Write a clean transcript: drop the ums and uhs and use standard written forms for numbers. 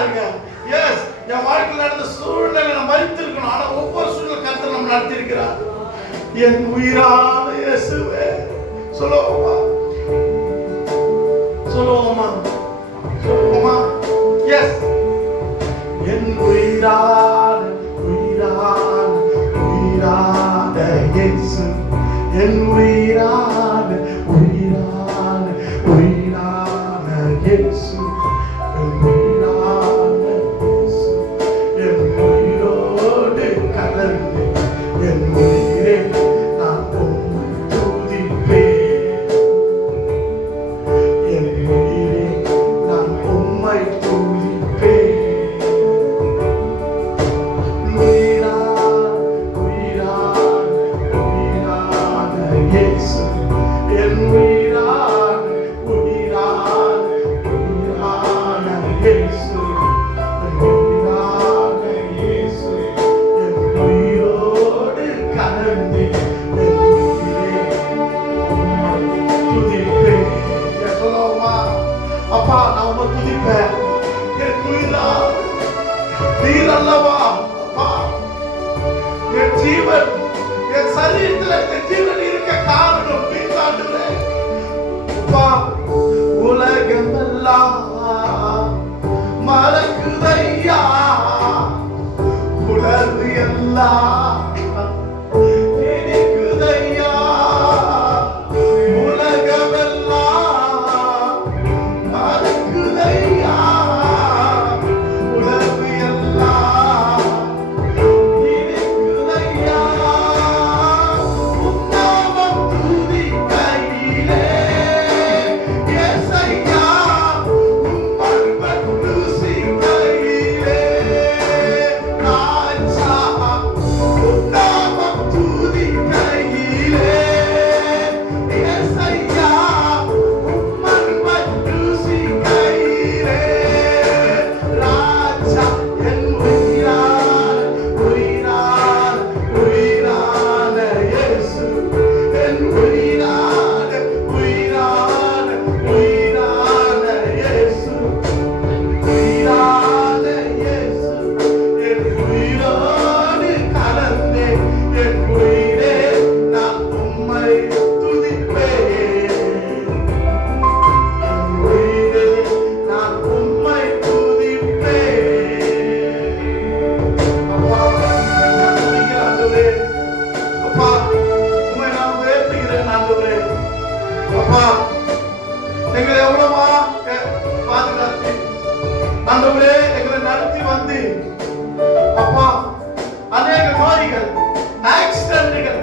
இருங்க. எஸ், என் வாழ்க்கையில் நடந்த சூழ்நிலை நான் மறித்திருக்கணும். ஆனா ஒவ்வொரு சூழ்நிலை கர்த்தர் நம்ம நடத்தியிருக்கிறார். என் உயிரான இயேசுவே, சொல்லுவோமா சொல்லுவோமா சொல்லுவோமா? எஸ், என் உயிரான உயிரான உயிரான இயேசு, என் உயிரான உயிரான உயிரான இயேசு, என் உயிரான இயேசு, என் உயிரோடு கலந்து என் உயிரே நான் உம்மை துதிப்பேன். என் உயிரே நான் உம்மை துதிப்பேன். அப்பா, நான் உம்மை துதிப்பேன். என் உயிரா நீர் அல்லவா அப்பா. என் ஜீவன், என் சரீரத்தில் என் ஜீவன் இருக்க காரணம் நீர் ஆண்டவரே. அப்பா, உலகமெல்லாம் மறக்குதையா, உணர்வு எல்லாம் இனிக்குதையா. உலகமெல்லாம் மறக்குதையா, உணர்வு எல்லாம் இனிக்குதையா. உம் நாமம் துதிக்கையிலே இயேசையா, உம் மறுபடி ருசிக்கையிலே ராஜா, உம் நாமம் துதிக்கையிலே இயேசையா, உம் மறுபடி ருசிக்கையிலே ராஜா. என் உயிரான உயிரான உயிரான இயேசு, என் உயிரான உயிரான உயிரான இயேசு, உயிரான இயேசு, என் உயிரோடு கலந்தே என் உயிரே நான் உம்மை துதிப்பேன். என் உயிரே நான் உம்மை துதிப்பேன். அப்பா, உம்மை துதிக்கிறேன் ஆண்டவரே. அப்பா, உம்மை நான் உயர்த்துகிறேன் ஆண்டவரே. அப்பா, எங்களை எவ்வளவா பாதுகாத்து ஆண்டவரே எங்களை நடத்தி வந்து அப்பா, அநேக நோய்கள், ஆக்சிடென்ட்கள்